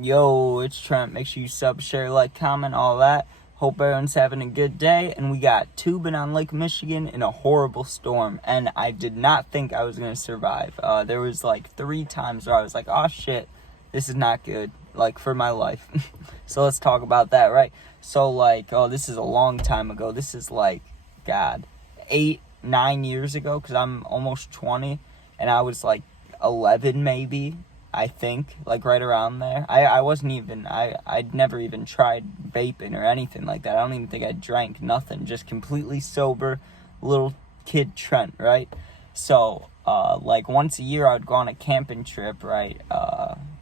Yo, it's Trent. Make sure you sub, share, like, comment, all that. Hope everyone's having a good day. And we got tubing on Lake Michigan in a horrible storm. And I did not think I was going to survive. There was like 3 times where I was like, oh shit, this is not good, like, for my life. So let's talk about that, right? So, like, this is a long time ago. This is like, God, 8, 9 years ago, because I'm almost 20. And I was like 11 maybe. I think, like, right around there. I wasn't even, I'd never even tried vaping or anything like that. I don't even think I drank nothing. Just completely sober, little kid Trent, right? So, like, once a year I would go on a camping trip, right?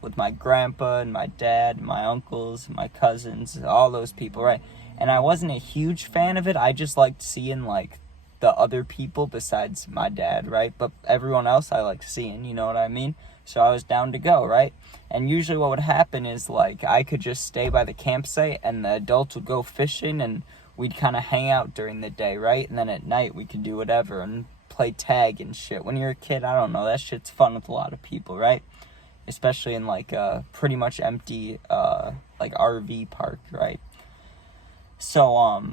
With my grandpa and my dad, my uncles, my cousins, all those people, right? And I wasn't a huge fan of it. I just liked seeing, like, the other people besides my dad, right? But everyone else I liked seeing, you know what I mean? So I was down to go, right? And usually what would happen is, like, I could just stay by the campsite and the adults would go fishing and we'd kind of hang out during the day, right? And then at night we could do whatever and play tag and shit. When you're a kid, I don't know, that shit's fun with a lot of people, right? Especially in, like, a pretty much empty, like, RV park, right? So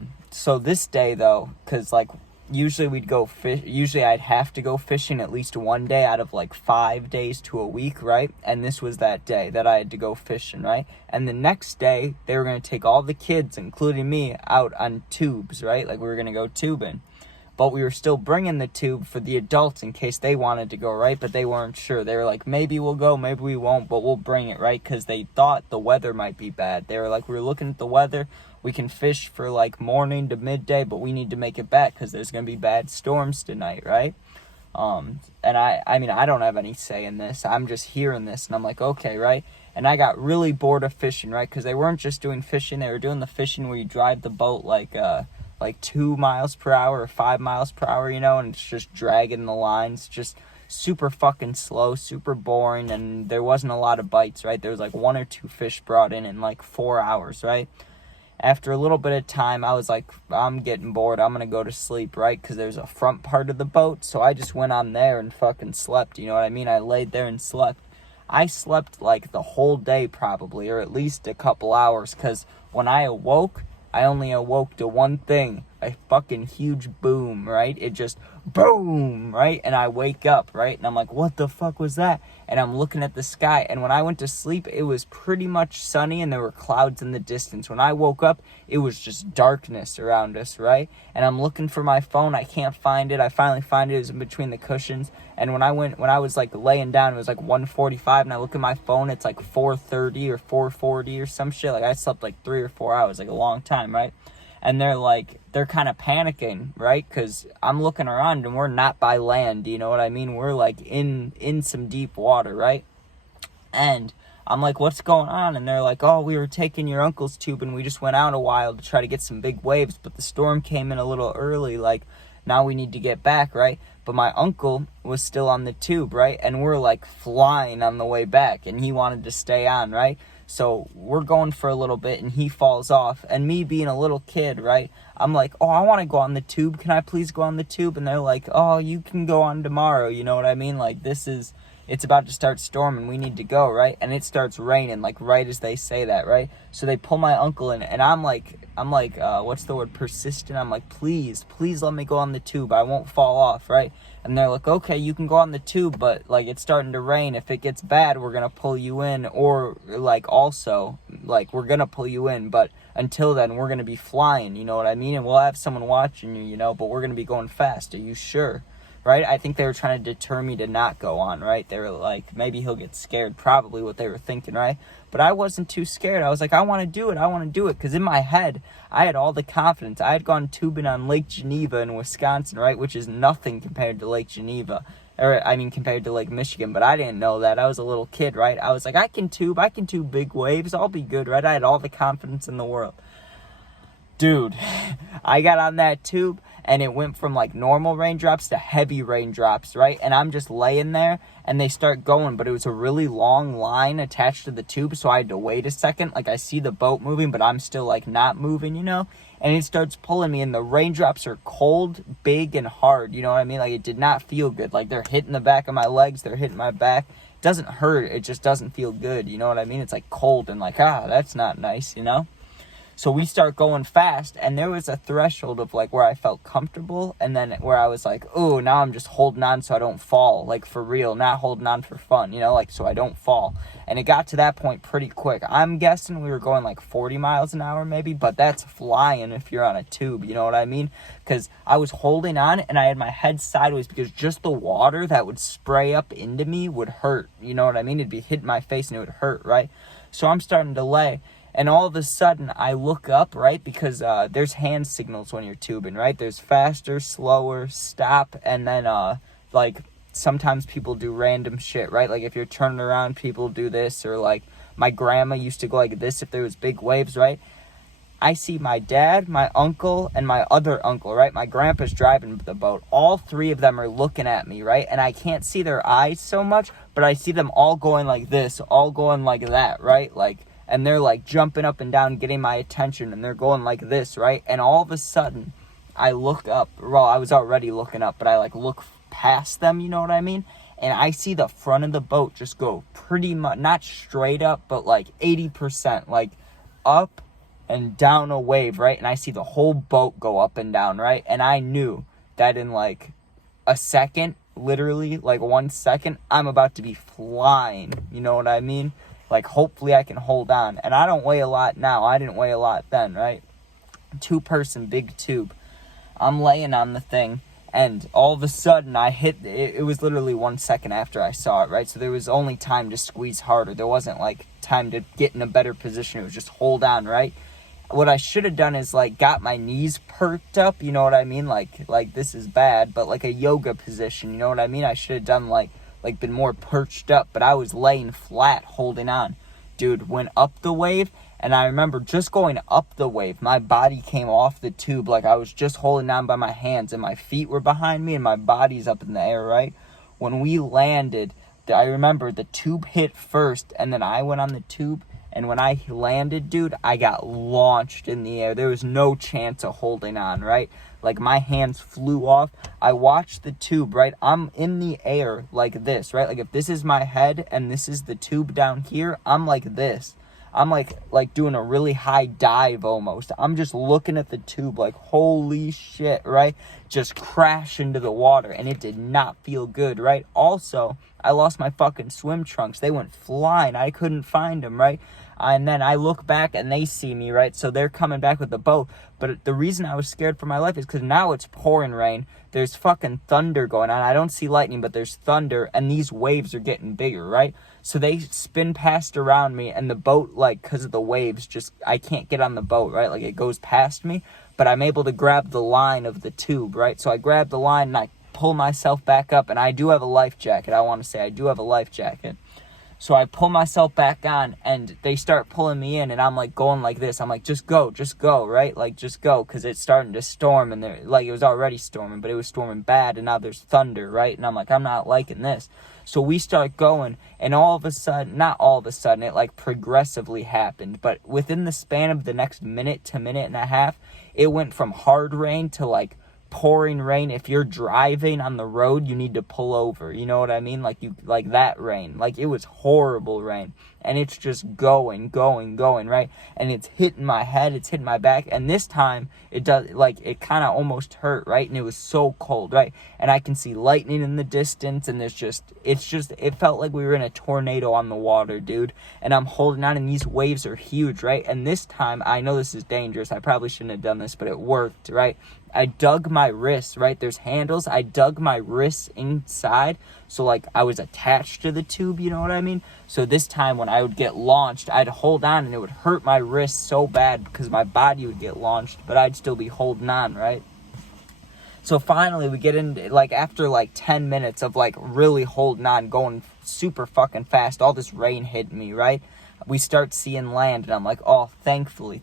this day, though, because, like, usually we'd go fish. Usually I'd have to go fishing at least one day out of like 5 days to a week, right? And this was that day that I had to go fishing, right? And the next day they were going to take all the kids, including me, out on tubes, right? Like, we were going to go tubing. But we were still bringing the tube for the adults in case they wanted to go, right? But they weren't sure. They were like, maybe we'll go, maybe we won't, but we'll bring it, right? Because they thought the weather might be bad. They were like, we were looking at the weather. We can fish for like morning to midday, but we need to make it back because there's going to be bad storms tonight, right? And I mean, I don't have any say in this. I'm just hearing this, and I'm like, okay, right? And I got really bored of fishing, right? Because they weren't just doing fishing. They were doing the fishing where you drive the boat like 2 miles per hour or 5 miles per hour, you know, and it's just dragging the lines, just super fucking slow, super boring, and there wasn't a lot of bites, right? There was like 1 or 2 fish brought in like 4 hours, right? After a little bit of time, I was like, I'm getting bored, I'm gonna go to sleep, right? Because there's a front part of the boat, so I just went on there and fucking slept, you know what I mean? I laid there and slept. I slept like the whole day probably, or at least a couple hours, because when I awoke, I only awoke to one thing, a fucking huge boom, right? It just boom, right? And I wake up, right? And I'm like, what the fuck was that? And I'm looking at the sky, and when I went to sleep, it was pretty much sunny and there were clouds in the distance. When I woke up, it was just darkness around us, right? And I'm looking for my phone, I can't find it. I finally find it, it was in between the cushions. And when I was like laying down, it was like 1:45, and I look at my phone, it's like 4:30 or 4:40 or some shit. Like, I slept like 3 or 4 hours, like a long time, right? And they're kind of panicking, right? Because I'm looking around and we're not by land, you know what I mean? We're like in some deep water, right? And I'm like, what's going on? And they're like, oh, we were taking your uncle's tube and we just went out a while to try to get some big waves, but the storm came in a little early, like, now we need to get back, right? But my uncle was still on the tube, right? And we're like flying on the way back, and he wanted to stay on, right? So we're going for a little bit and he falls off, and me being a little kid, right? I'm like, oh, I want to go on the tube. Can I please go on the tube? And they're like, oh, you can go on tomorrow. You know what I mean? Like, it's about to start storming. We need to go, right? And it starts raining, like, right as they say that, right? So they pull my uncle in, and I'm like, what's the word? Persistent. I'm like, please let me go on the tube. I won't fall off, right? And they're like, okay, you can go on the tube, but, like, it's starting to rain. If it gets bad, we're going to pull you in. Or, like, also, like, we're going to pull you in. But until then, we're going to be flying, you know what I mean? And we'll have someone watching you, you know, but we're going to be going fast. Are you sure? Right? I think they were trying to deter me to not go on, right? They were like, maybe he'll get scared, probably what they were thinking, right? But I wasn't too scared. I was like, I want to do it. Because in my head, I had all the confidence. I had gone tubing on Lake Geneva in Wisconsin, right? Which is nothing compared to Lake Geneva. Or, I mean, compared to Lake Michigan. But I didn't know that. I was a little kid, right? I was like, I can tube big waves. I'll be good, right? I had all the confidence in the world. Dude, I got on that tube, and it went from like normal raindrops to heavy raindrops, right? And I'm just laying there, and they start going, but it was a really long line attached to the tube, so I had to wait a second. Like, I see the boat moving, but I'm still like not moving, you know? And it starts pulling me, and the raindrops are cold, big, and hard, you know what I mean? Like, it did not feel good. Like, they're hitting the back of my legs, they're hitting my back. doesn't hurt, it just doesn't feel good, you know what I mean? It's like cold and like, that's not nice, you know? So we start going fast, and there was a threshold of like where I felt comfortable, and then where I was like, oh, now I'm just holding on so I don't fall, like for real, not holding on for fun, you know, like so I don't fall. And it got to that point pretty quick. I'm guessing we were going like 40 miles an hour maybe, but that's flying if you're on a tube, you know what I mean? Because I was holding on, and I had my head sideways because just the water that would spray up into me would hurt, you know what I mean? It'd be hitting my face and it would hurt, right? So I'm starting to lay. And all of a sudden, I look up, right, because there's hand signals when you're tubing, right? There's faster, slower, stop, and then, like, sometimes people do random shit, right? Like, if you're turning around, people do this, or, like, my grandma used to go like this if there was big waves, right? I see my dad, my uncle, and my other uncle, right? My grandpa's driving the boat. All three of them are looking at me, right? And I can't see their eyes so much, but I see them all going like this, all going like that, right? Like... and they're like jumping up and down, getting my attention, and they're going like this, right? And all of a sudden, I look up. Well, I was already looking up, but I like look past them, you know what I mean? And I see the front of the boat just go pretty much, not straight up, but like 80%, like up and down a wave, right? And I see the whole boat go up and down, right? And I knew that in like a second, literally like 1 second, I'm about to be flying, you know what I mean? Like, hopefully I can hold on. And I don't weigh a lot now. I didn't weigh a lot then, right? 2-person, big tube. I'm laying on the thing, and all of a sudden I hit... It was literally 1 second after I saw it, right? So there was only time to squeeze harder. There wasn't, like, time to get in a better position. It was just hold on, right? What I should have done is, like, got my knees perked up, you know what I mean? Like this is bad, but like a yoga position, you know what I mean? I should have done, like been more perched up, but I was laying flat, holding on. Dude, went up the wave, and I remember just going up the wave, my body came off the tube, like I was just holding on by my hands, and my feet were behind me, and my body's up in the air, right? When we landed, I remember the tube hit first, and then I went on the tube, and when I landed, dude, I got launched in the air. There was no chance of holding on, right? Like, my hands flew off. I watched the tube, right? I'm in the air like this, right? Like, if this is my head and this is the tube down here, I'm like this. I'm like doing a really high dive almost. I'm just looking at the tube like, holy shit, right? Just crash into the water, and it did not feel good, right? Also, I lost my fucking swim trunks. They went flying. I couldn't find them, right? And then I look back and they see me, right? So they're coming back with the boat. But the reason I was scared for my life is because now it's pouring rain. There's fucking thunder going on. I don't see lightning, but there's thunder, and these waves are getting bigger, right? So they spin past around me, and the boat, like, because of the waves, just, I can't get on the boat, right? Like, it goes past me, but I'm able to grab the line of the tube, right? So I grab the line, and I pull myself back up, and I do have a life jacket. I want to say I do have a life jacket. So I pull myself back on, and they start pulling me in, and I'm, like, going like this. I'm like, just go, right? Like, just go, because it's starting to storm, and like, it was already storming, but it was storming bad, and now there's thunder, right? And I'm like, I'm not liking this. So we start going, and all of a sudden, not all of a sudden, it, like, progressively happened, but within the span of the next minute to minute and a half, it went from hard rain to, like, pouring rain. If you're driving on the road, you need to pull over, you know what I mean? Like that rain, like, it was horrible rain, and it's just going, right? And it's hitting my head, it's hitting my back, and this time it does, like, it kind of almost hurt, right? And it was so cold, right? And I can see lightning in the distance, and it felt like we were in a tornado on the water, dude. And I'm holding on, and these waves are huge, right? And this time, I know this is dangerous, I probably shouldn't have done this, but it worked, right? I dug my wrists, right? There's handles. I dug my wrists inside. So, like, I was attached to the tube, you know what I mean? So this time when I would get launched, I'd hold on, and it would hurt my wrists so bad because my body would get launched, but I'd still be holding on, right? So finally we get in, like, after like 10 minutes of like really holding on, going super fucking fast, all this rain hit me, right? We start seeing land, and I'm like, oh, thankfully,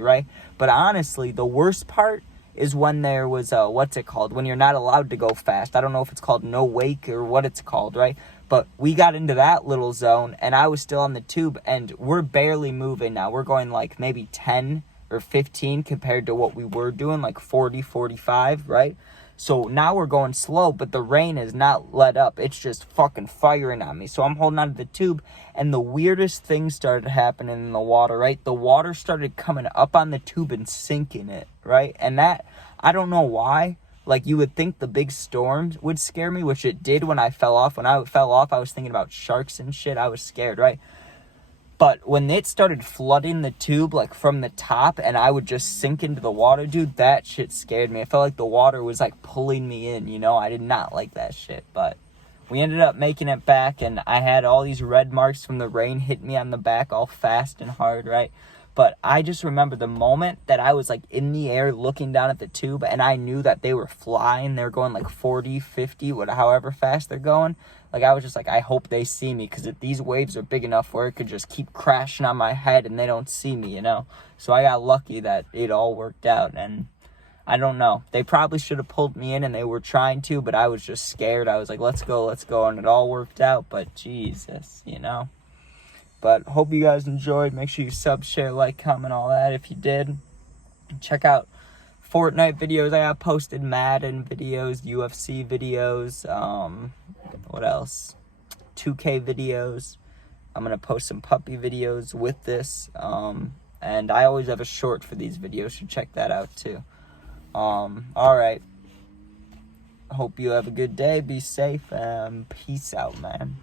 right? But honestly, the worst part is when there was, what's it called? When you're not allowed to go fast. I don't know if it's called no wake or what it's called, right? But we got into that little zone, and I was still on the tube, and we're barely moving now. We're going like maybe 10 or 15 compared to what we were doing, like 40, 45, right? So now we're going slow, but the rain is not let up. It's just fucking firing on me. So I'm holding onto the tube, and the weirdest thing started happening in the water, right? The water started coming up on the tube and sinking it, right? And that, I don't know why. Like, you would think the big storms would scare me, which it did when I fell off. When I fell off, I was thinking about sharks and shit. I was scared, right? But when it started flooding the tube, like, from the top, and I would just sink into the water, dude, that shit scared me. I felt like the water was, like, pulling me in, you know? I did not like that shit, but we ended up making it back, and I had all these red marks from the rain hit me on the back all fast and hard, right? But I just remember the moment that I was, like, in the air looking down at the tube, and I knew that they were flying. They were going, like, 40, 50, however fast they're going. Like, I was just like, I hope they see me, because if these waves are big enough where it could just keep crashing on my head and they don't see me, you know? So I got lucky that it all worked out, and I don't know. They probably should have pulled me in, and they were trying to, but I was just scared. I was like, let's go, and it all worked out, but Jesus, you know? But hope you guys enjoyed. Make sure you sub, share, like, comment, all that if you did. Check out Fortnite videos. I got posted Madden videos, UFC videos, what else? 2K videos. I'm going to post some puppy videos with this. And I always have a short for these videos, so check that out too. Alright. Hope you have a good day. Be safe, and peace out, man.